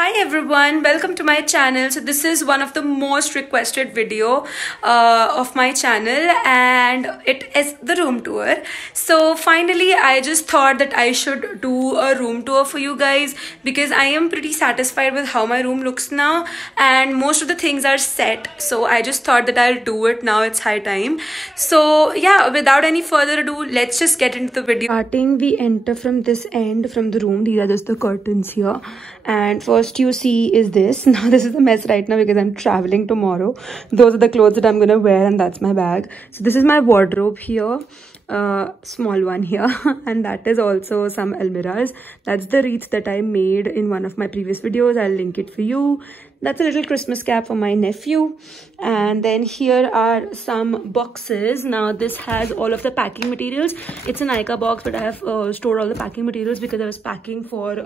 Hi everyone, welcome to my channel. So this is one of the most requested video of my channel and it is the room tour. So finally I just thought that I should do a room tour for you guys because I am pretty satisfied with how my room looks now and most of the things are set. So I just thought that I'll do it now. It's high time. So yeah, without any further ado, let's just get into the video. Starting, we enter from this end from the room. These are just the curtains here. And first you see is this. Now this is a mess right now because I'm traveling tomorrow. Those are the clothes that I'm gonna wear and that's my bag. So this is my wardrobe here, small one here, and that is also some almirahs. That's the wreath that I made in one of my previous videos. I'll link it for you. That's a little Christmas cap for my nephew. And then here are some boxes. Now this has all of the packing materials. It's an ICA box, but I have stored all the packing materials because I was packing for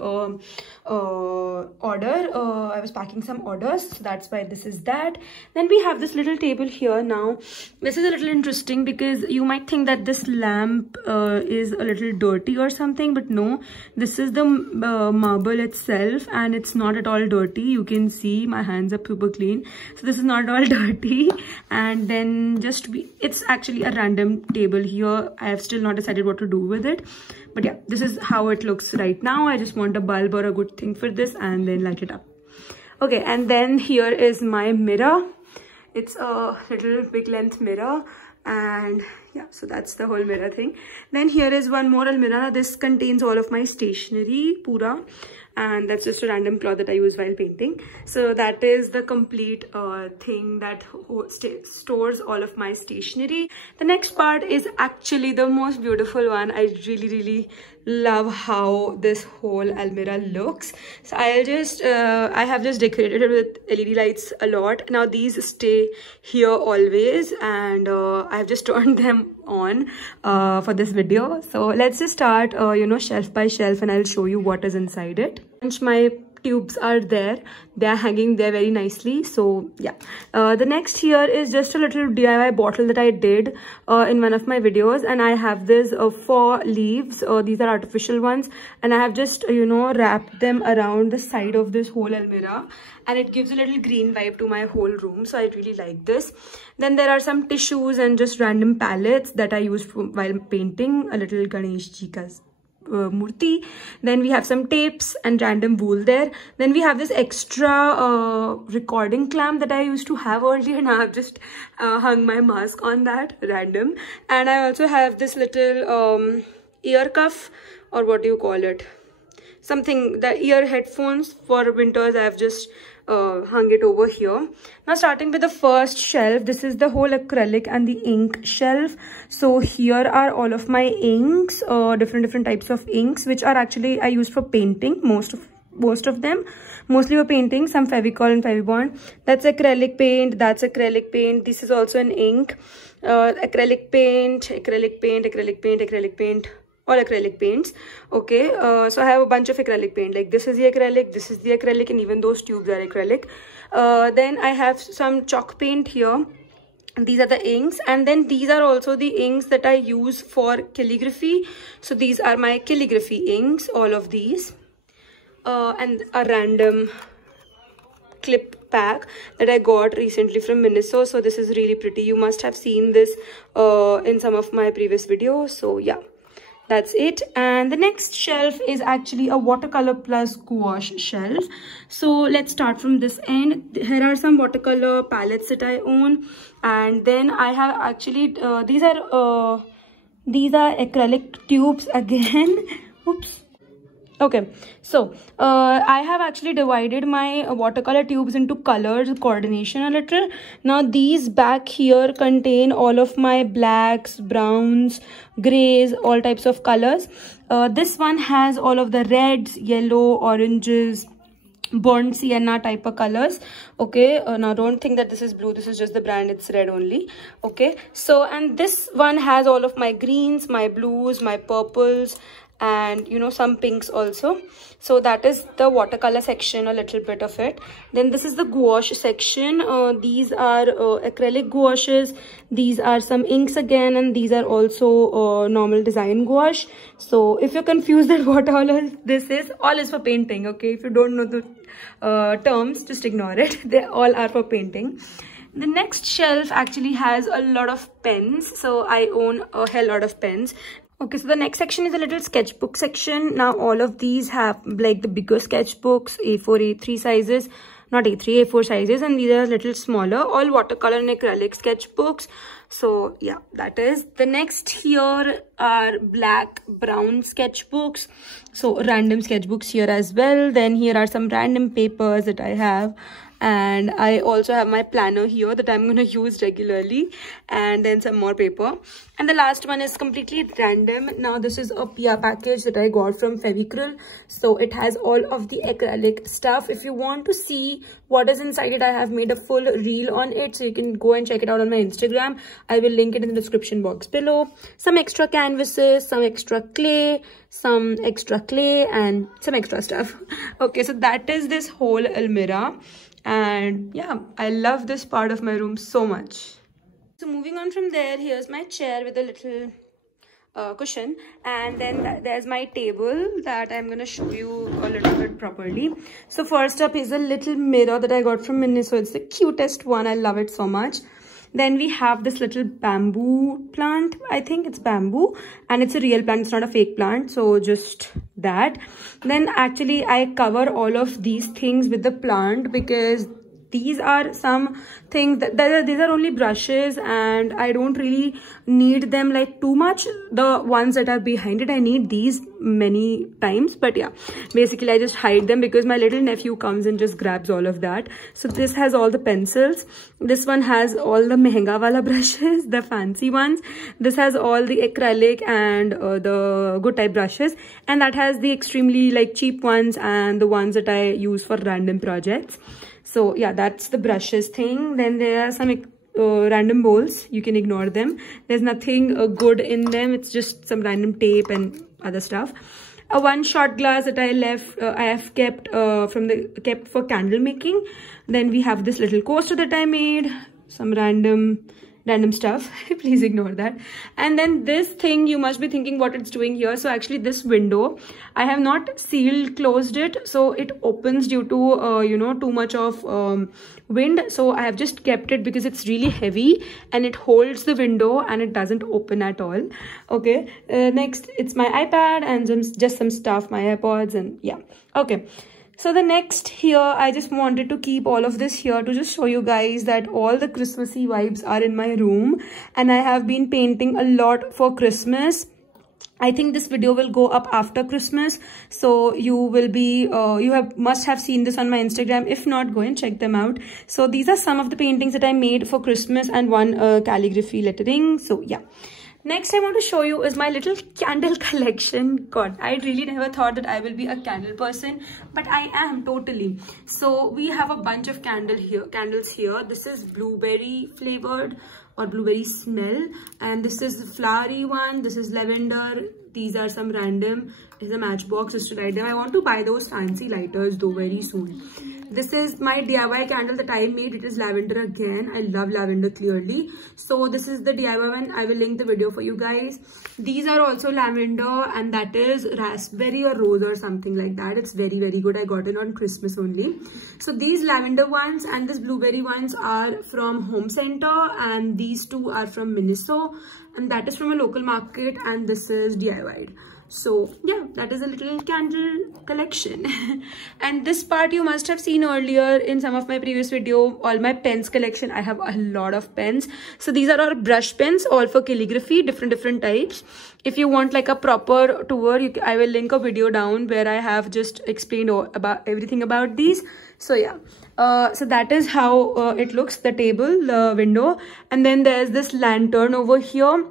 order. I was packing some orders, so that's why this is that. Then we have this little table here. Now this is a little interesting because you might think that this lamp is a little dirty or something, but no, this is the marble itself and it's not at all dirty. You can see my hands are super clean, so this is not at all dirty. And then it's actually a random table here. I have still not decided what to do with it, but yeah, this is how it looks right now. I just want a bulb or a good thing for this and then light it up. Okay, and then here is my mirror. It's a little big length mirror, and yeah, so that's the whole mirror thing. Then here is one more almirah. This contains all of my stationery pura, and that's just a random cloth that I use while painting. So that is the complete thing that stores all of my stationery. The next part is actually the most beautiful one. I really love how this whole almirah looks. So I have just decorated it with LED lights a lot. Now these stay here always, and I have just turned them on for this video. So let's just start shelf by shelf and I'll show you what is inside it. And my tubes are there, they are hanging there very nicely. So yeah, the next here is just a little DIY bottle that I did in one of my videos, and I have this 4 leaves. These are artificial ones, and I have just wrapped them around the side of this whole almirah, and it gives a little green vibe to my whole room. So I really like this. Then there are some tissues and just random palettes that I use while painting a little Ganesh Ji ka murti. Then we have some tapes and random wool there. Then we have this extra recording clamp that I used to have earlier, and I have just hung my mask on that, random. And I also have this little ear cuff, or what do you call it, something, the ear headphones for winters. I have just hung it over here. Now starting with the first shelf, this is the whole acrylic and the ink shelf. So here are all of my inks, different types of inks, which are actually I use for painting, most of them, mostly for painting. Some Fevicol and Fevibond. That's acrylic paint, that's acrylic paint. This is also an ink, acrylic paint, all acrylic paints. Okay, so I have a bunch of acrylic paint. Like this is the acrylic, and even those tubes are acrylic. Then I have some chalk paint here. These are the inks, and then these are also the inks that I use for calligraphy. So these are my calligraphy inks, all of these, and a random clip pack that I got recently from Miniso. So this is really pretty. You must have seen this in some of my previous videos. So yeah, that's it. And the next shelf is actually a watercolor plus gouache shelf. So let's start from this end. Here are some watercolor palettes that I own, and then I have actually these are acrylic tubes again. Oops. Okay, so I have actually divided my watercolor tubes into colors coordination a little. Now these back here contain all of my blacks, browns, grays, all types of colors. This one has all of the reds, yellow, oranges, burnt sienna type of colors. Okay, now don't think that this is blue, this is just the brand, it's red only. Okay, so and this one has all of my greens, my blues, my purples, and you know, some pinks also. So that is the watercolor section, a little bit of it. Then this is the gouache section. These are acrylic gouaches, these are some inks again, and these are also normal design gouache. So if you're confused at what all this is, all is for painting, okay? If you don't know the terms, just ignore it. They all are for painting. The next shelf actually has a lot of pens, so I own a hell lot of pens. Okay, so the next section is a little sketchbook section. Now all of these have like the bigger sketchbooks, A4, A3 sizes, not A3, A4 sizes, and these are a little smaller, all watercolor and acrylic sketchbooks. So yeah, that is. The next here are black, brown sketchbooks. So random sketchbooks here as well. Then here are some random papers that I have. And I also have my planner here that I'm going to use regularly, and then some more paper. And the last one is completely random. Now this is a PR package that I got from Fevicryl. So it has all of the acrylic stuff. If you want to see what is inside it, I have made a full reel on it, so you can go and check it out on my Instagram. I will link it in the description box below. Some extra canvases, some extra clay, and some extra stuff. Okay, so that is this whole almirah. And yeah, I love this part of my room so much. So moving on from there, here's my chair with a little cushion, and then there's my table that I'm gonna show you a little bit properly. So first up is a little mirror that I got from Miniso. It's the cutest one. I love it so much. Then we have this little bamboo plant. I think it's bamboo, and it's a real plant. It's not a fake plant. So just that. Then actually I cover all of these things with the plant because these are some things that these are only brushes, and I don't really need them like too much. The ones that are behind it, I need these many times, but yeah, basically I just hide them because my little nephew comes and just grabs all of that. So this has all the pencils. This one has all the mehenga wala brushes, the fancy ones. This has all the acrylic and the good type brushes, and that has the extremely like cheap ones and the ones that I use for random projects. So yeah, that's the brushes thing. Then there are some random bowls. You can ignore them. There's nothing good in them. It's just some random tape and other stuff. One shot glass that I have kept kept for candle making. Then we have this little coaster that I made. Some random stuff. Please ignore that. And then this thing, you must be thinking what it's doing here. So actually this window, I have not closed it, so it opens due to you know, too much of wind. So I have just kept it because it's really heavy and it holds the window and it doesn't open at all. Okay, next it's my iPad and just some stuff, my AirPods, and yeah. Okay, so the next here, I just wanted to keep all of this here to just show you guys that all the Christmassy vibes are in my room, and I have been painting a lot for Christmas. I think this video will go up after Christmas, so you will be must have seen this on my Instagram. If not, go and check them out. So these are some of the paintings that I made for Christmas, and one calligraphy lettering. So yeah. Next I want to show you is my little candle collection. God, I really never thought that I will be a candle person, but I am totally. So we have a bunch of candles here. This is blueberry flavored or blueberry smell, and this is the flowery one. This is lavender. These are some random. There's a matchbox just to light them. I want to buy those fancy lighters though very soon. This is my DIY candle that I made. It is lavender again. I love lavender clearly. So this is the DIY one. I will link the video for you guys. These are also lavender, and that is raspberry or rose or something like that. It's very, very good. I got it on Christmas only. So these lavender ones and this blueberry ones are from Home Center, and these two are from Miniso, and that is from a local market, and this is DIY'd. So yeah, that is a little candle collection. And this part you must have seen earlier in some of my previous video, all my pens collection. I have a lot of pens. So these are all brush pens, all for calligraphy, different types. If you want like a proper tour, I will link a video down where I have just explained about everything about these. So yeah, so that is how it looks, the table, the window, and then there's this lantern over here.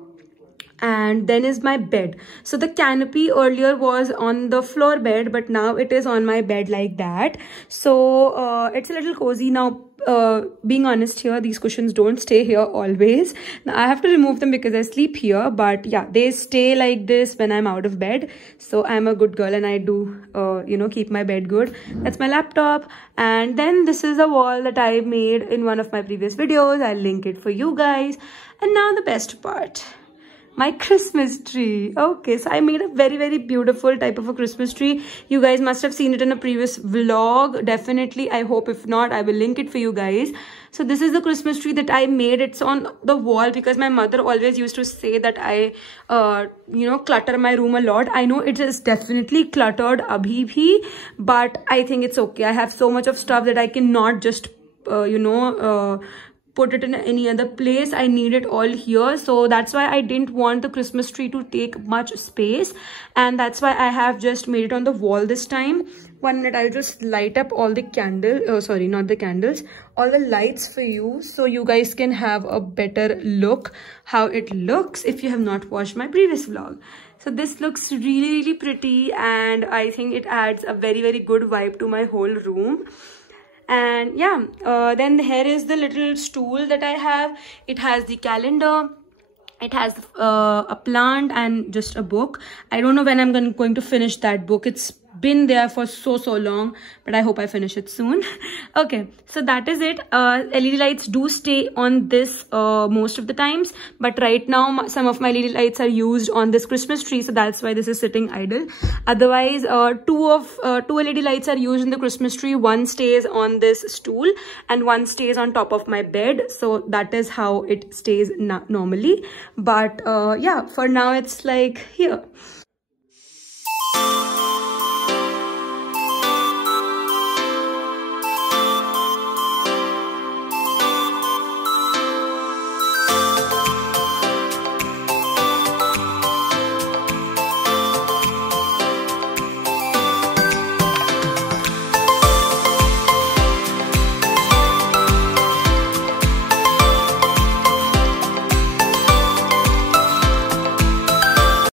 And then is my bed. So the canopy earlier was on the floor bed, but now it is on my bed like that. So it's a little cozy now. Being honest here, these cushions don't stay here always. Now I have to remove them because I sleep here, but yeah, they stay like this when I'm out of bed. So I'm a good girl and I do you know, keep my bed good. That's my laptop. And then this is a wall that I made in one of my previous videos. I'll link it for you guys. And now the best part, my Christmas tree. Okay, so I made a very beautiful type of a Christmas tree. You guys must have seen it in a previous vlog, definitely. I hope if not, I will link it for you guys. So this is the Christmas tree that I made. It's on the wall because my mother always used to say that I you know, clutter my room a lot. I know it is definitely cluttered abhi bhi, but I think it's okay. I have so much of stuff that I cannot just you know, put it in any other place. I need it all here. So that's why I didn't want the Christmas tree to take much space, and that's why I have just made it on the wall this time. 1 minute, I'll just light up all the candles, sorry, not the candles, all the lights for you, so you guys can have a better look how it looks if you have not watched my previous vlog. So this looks really pretty, and I think it adds a very good vibe to my whole room. And yeah, then here is the little stool that I have. It has the calendar, it has a plant and just a book. I don't know when I'm going to finish that book. It's been there for so long, but I hope I finish it soon. Okay, so that is it. LED lights do stay on this most of the times, but right now some of my LED lights are used on this Christmas tree, so that's why this is sitting idle. Otherwise, two LED lights are used in the Christmas tree. One stays on this stool and one stays on top of my bed, so that is how it stays normally. But yeah, for now it's like here.